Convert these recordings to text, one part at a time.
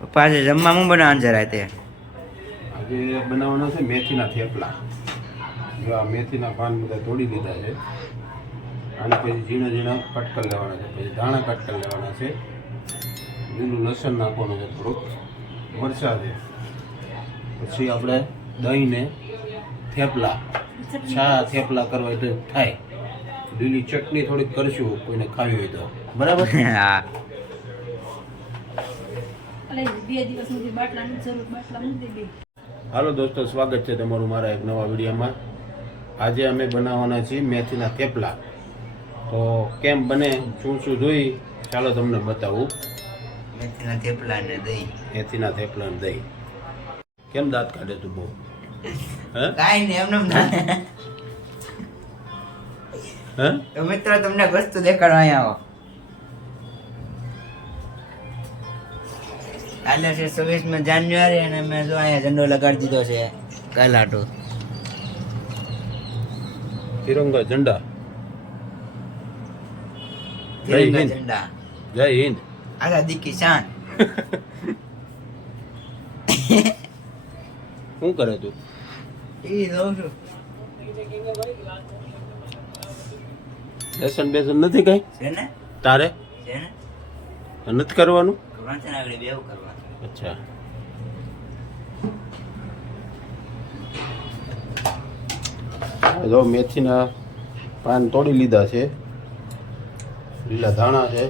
પપ્પા આજે જમવામાં બનાવવાનું છે રાતે? આજે બનાવવાના છે મેથીના થેપલા. જો આ મેથીના પાન બધા તોડી લીધા છે. આને પછી ઝીણા ઝીણા કટ કરી લેવાના છે. પછી ધાણા કટ કરી લેવાના છે. લીલું લસણ નાખવાનું છે, થોડુંક મરચાં છે. પછી આપણે દહીં ને થેપલા, થેપલા કરવા હોય તો થાય. લીલી ચટણી થોડીક કરશું કોઈને ખાવી હોય તો. બરાબર. હા. હાલો દોસ્તો, સ્વાગત છે તમારું મારા એક નવા વિડીયોમાં. આજે અમે બનાવવાના છીએ મેથીના થેપલા. તો કેમ બને, શું શું જોઈ, ચાલો તમને બતાવું. મેથીના થેપલા ને દહીં. મેથીના થેપલા ને દહીં. કેમ દાંત કાઢે તું બહુ? હે કાંઈ નહીં, એમને હે તો મિત્રો તમને એક વસ્તુ દેખાડવા અહીંયા આવો. કાલે છે 26મી જાન્યુઆરી અને મેં જો અહીંયા ઝંડો લગાડી દીધો છે કલાટો. તિરંગા ઝંડા. જય તિરંગા હિન્દ. ઝંડા, જય હિન્દ. આઝાદી કી શાન. શું કરે તું? ઈ જોઉં છું. લેસન બેસન નથી કઈ છે ને? તારે? છે ને? નથી કરવાનું? કરવાનું છે ને, આગળ બેવ કરવાનું. અચ્છા. જો મેથીના પાન તોડી લીધા છે, લીલા ધાણા છે,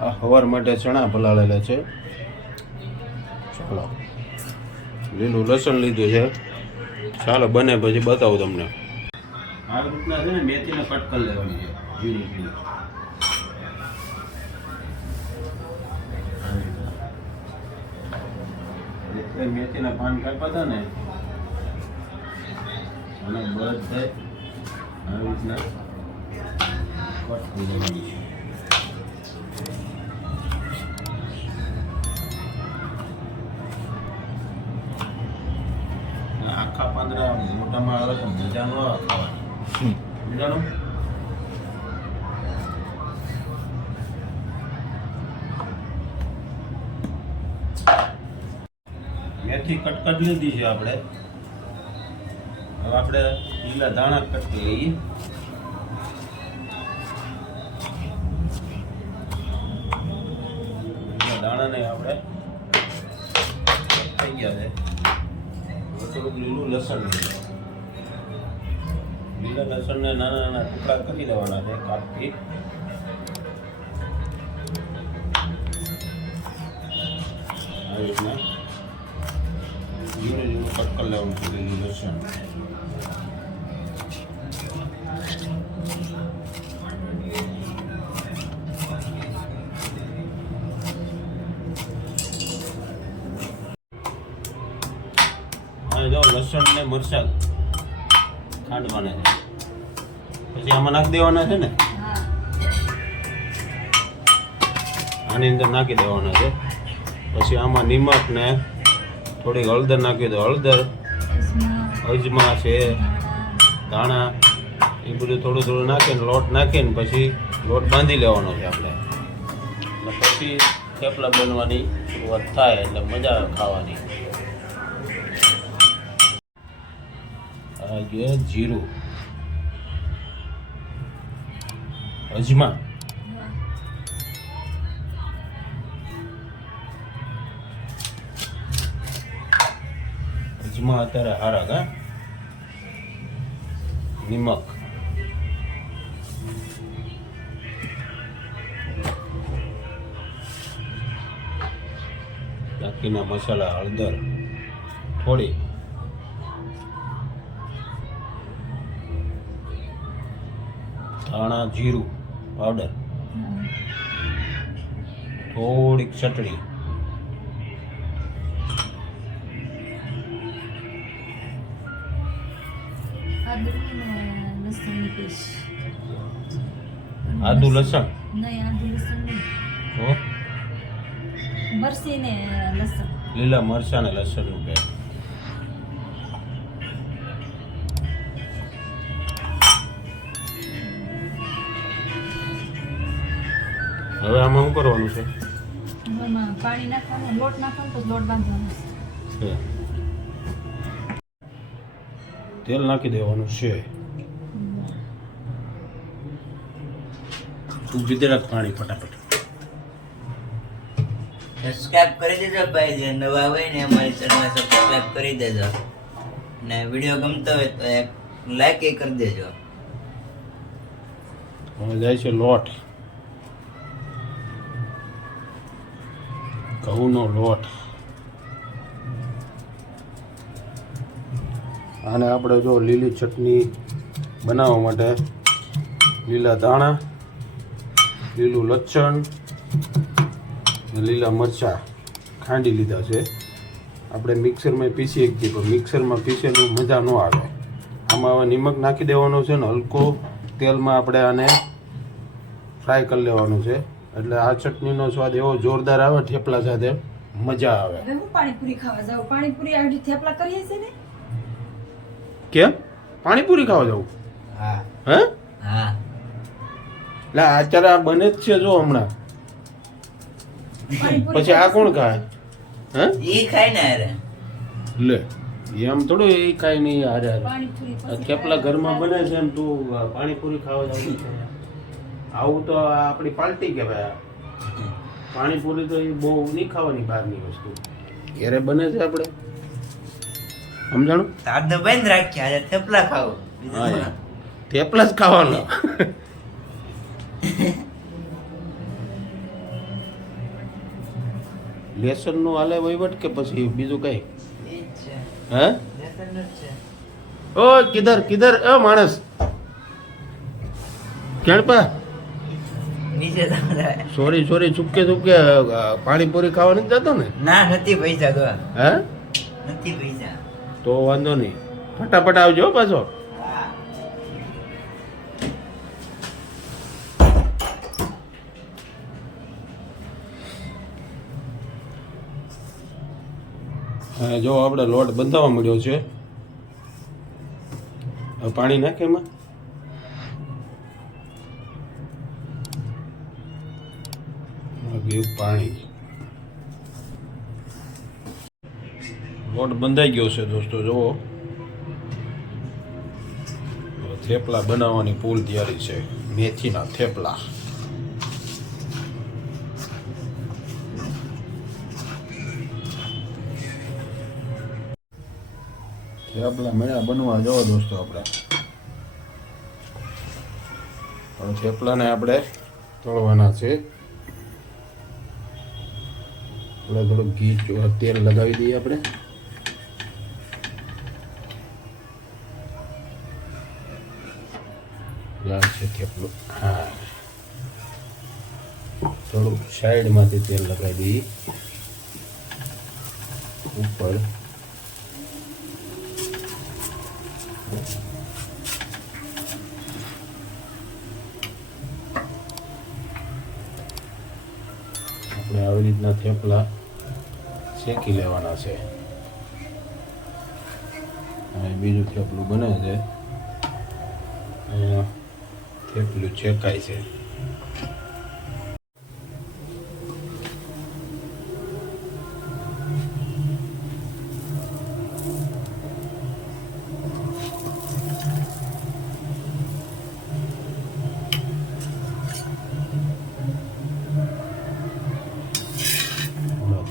આ હવાર માટે ચણા પલાળેલા છે. ચાલો, લીલું લસણ લીધું છે. ચાલો બને પછી બતાવું તમને. આવી રીતના છે ને મેથીને કટ કરી લેવાની છે, ઝીણી ઝીણી. એટલે મેથીના પાન કાપ્યા હતા ને, અને બધે આવી રીતના કટ કરી લેવાની છે. આખા પાંદડા મોટામાં આવે તો મજા ન આવે ખાવાની. મજાનું. મેથી કટકટ લીધી છે આપણે. હવે આપણે લીલા ધાણા કટ કરી લઈએ. લીલા દાણાને આપણે થઈ ગયા છે. થોડુંક લીલું લસણ લીધું. લીલા લસણને નાના નાના ટુકડા કરી દેવાના છે કાપથી. આવી રીતના ઝીણું ઝીણું કટ કરી લેવાનું છે લીલું લસણ. જો લસણ ને મરચાં ખાંડવાના છે, પછી આમાં નાખી દેવાના છે ને, આની અંદર નાખી દેવાના છે. પછી આમાં નિમક ને થોડીક હળદર નાખી દો. હળદર, અજમા છે, ધાણા, એ બધું થોડું થોડું નાખીને લોટ નાખીને પછી લોટ બાંધી લેવાનો છે આપણે. અને પછી થેપલા બનવાની શરૂઆત થાય એટલે મજા આવે ખાવાની. જીરું, અજમા, અજમા અત્યારે હારા કા, નિમક, બાકીના મસાલા, હળદર થોડી, ધાણા જીરું પાવડર, થોડીક ચટણી, આદુ લસણ લીલા મરચાં ને લસણનું પેસ્ટ. હવે આમાં શું કરવાનું છે? એમાં પાણી નાખવાનું, લોટ નાખવાનો, પછી લોટ બાંધવાનો. છે. તેલ નાખી દેવાનું છે. ઊભી દે રાખ પાણી ફટાફટ. સબસ્ક્રાઇબ કરી દેજો ભાઈ, જે નવા હોય ને અમારી ચેનલ સબસ્ક્રાઇબ કરી દેજો, ને વિડીયો ગમતો હોય તો એક લાઈક એ કરી દેજો. હવે જાય છે લોટ, ઘઉંનો લોટ. આને આપણે જો લીલી ચટણી બનાવવા માટે લીલા ધાણા, લીલું લસણ, લીલા મરચાં ખાંડી લીધા છે. આપણે મિક્સરમાં પીસી શકીએ, પણ મિક્સરમાં પીસેલું મજા ન આવે. આમાં હવે નિમક નાખી દેવાનો છે ને હલકો તેલમાં આપણે આને ફ્રાય કરી લેવાનું છે. એટલે આ ચટણીનો સ્વાદ એવો જોરદાર આવે, થેપલા સાથે મજા આવે. હવે હું પાણીપુરી ખાવા જાઉં. પાણીપુરી આવી થેપલા કરીએ છીએ ને. કેમ પાણીપુરી ખાવા જવું? હા હે? હા, એટલે અત્યારે આ બને જ છે જો હમણાં. પછી આ કોણ ખાય? હે? ઈ ખાય ને અરે લે એમ થોડું એ કાંઈ નહીં. હારે હારે પાણીપુરી આ થેપલા ઘરમાં બને છે એમ તું પાણીપુરી ખાવા જવું છે? આવું તો આપણી પાર્ટી કહેવાય. પાણીપુરી તો એ બહુ નહીં ખાવાની બહારની વસ્તુ, ઘરે બને છે આપણે. સમજાણું? તાર તો બંધ રાખ્યા, આજે થેપલા ખાવું. હા યાર, થેપલા જ ખાવાનો. લેસન નું હાલે વહીવટ કે પછી બીજું કઈ? ઈ જ છે, હે? લેસનનું જ છે. ઓ કિધર કિધર એ માણસ કેણપા નીચે તમારા સોરી સોરી ચૂપકે ચૂપકે પાણીપુરી ખાવા નથી જતો ને? ના, નથી પૈસા તો, હે? નથી પૈસા. તો વાંધો નહીં, ફટાફટ આવજો હો પાછો. હા. હા, જો આપણે લોટ બંધાવા મળ્યો છે. હવે પાણી નાખે એમાં. પાણી, લોટ બંધાઈ ગયો છે દોસ્તો. જુઓ, થેપલા બનાવવાની ફૂલ તૈયારી છે. મેથીના થેપલા. થેપલા મળ્યા બનવા. જવો દોસ્તો, આપણે પણ થેપલાને આપણે તળવાના છે. એટલે થોડું ઘી તેલ લગાવી દઈએ આપણે. લાલ છે થેપલું. હા, થોડું સાઈડમાંથી તેલ લગાવી દઈએ ઉપર. આપણે આવી રીતના થેપલા શેકી લેવાના છે. અને બીજું થેપલું બને છે, અહીંયા થેપલું શેકાય છે.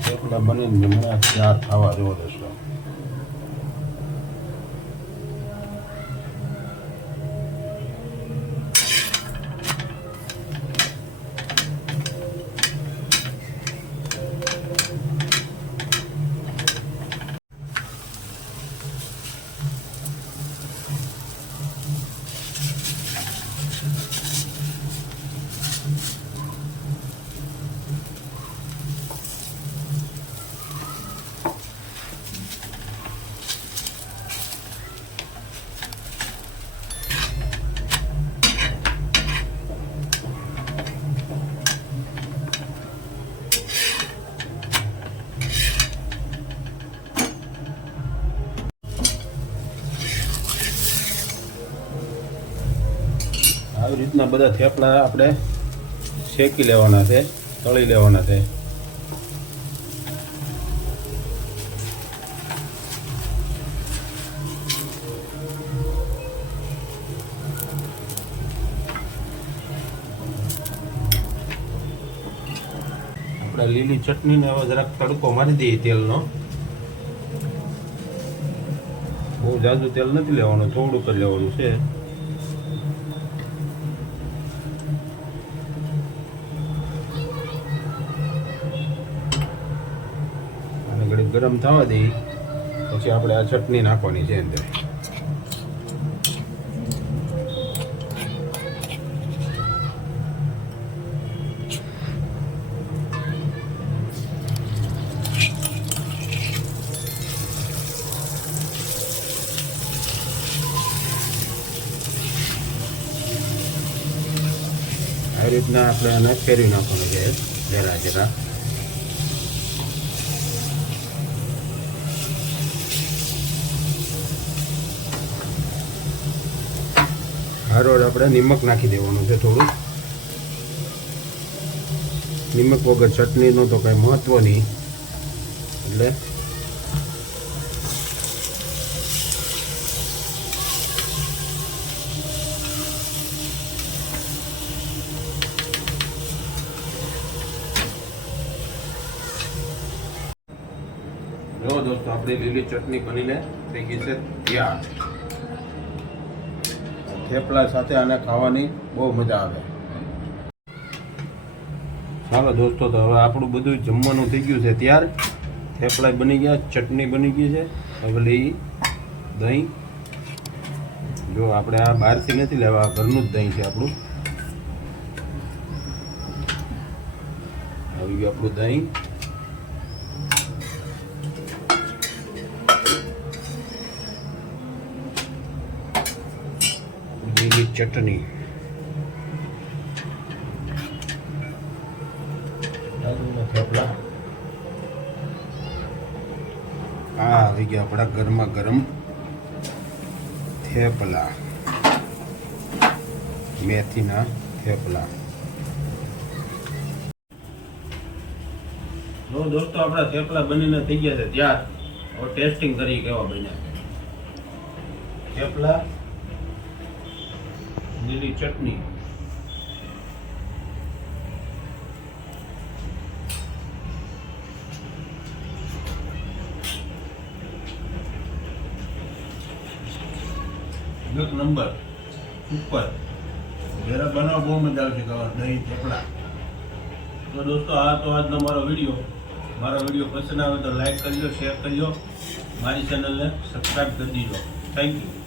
થેપલા બનીને હમણાં તૈયાર થવા જેવો દોસ્તો. આવી રીતના બધા થેપલા આપણે શેકી લેવાના છે, તળી લેવાના છે. આપણે લીલી ચટણીને હવે જરાક તડકો મારી દઈએ તેલનો. બહુ જાજુ તેલ નથી લેવાનું, થોડુંક જ લેવાનું છે. અને ઘડી ગરમ થવા દઈએ પછી આપણે આ ચટણી નાખવાની છે અંદર. આ રીતના આપણે આને ફેરવી નાખવાનું છે જરા જરા. હારોડ આપણે નિમક નાખી દેવાનું છે થોડું. નિમક વગર ચટણીનો તો કંઈ મહત્વ નહીં, એટલે જો દોસ્તો આપણી લીલી ચટણી બનીને થઈ ગઈ છે તૈયાર. થેપલા સાથે આને ખાવાની બહુ મજા આવે. ચાલો દોસ્તો, તો હવે આપણું બધું જમવાનું થઈ ગયું છે તૈયાર. થેપલા બની ગયા, ચટણી બની ગઈ છે. હવે લઈ દહીં. જો આપણે આ બહારથી નથી લેવા, ઘરનું જ દહીં છે આપણું. આવી ગયું આપણું દહીં. લીલી ચટણી, થેપલા. આ આવી ગયા આપણા ગરમા ગરમ થેપલા, મેથીના થેપલા. જો દોસ્તો આપણા થેપલા બનીને થઈ ગયા છે તૈયાર. હવે ટેસ્ટિંગ કરી કેવા બન્યા. થેપલા, લીલી ચટણી, એક નંબર, સુપર. ઘરે બનાવો, બહુ મજા આવશે ખાવા દહીં થેપલા. તો દોસ્તો આ તો આજનો મારો વિડીયો. મારો વિડીયો પસંદ આવે તો લાઈક કરજો, શેર કરજો, મારી ચેનલને સબસ્ક્રાઈબ કરી દીજો. Thank you.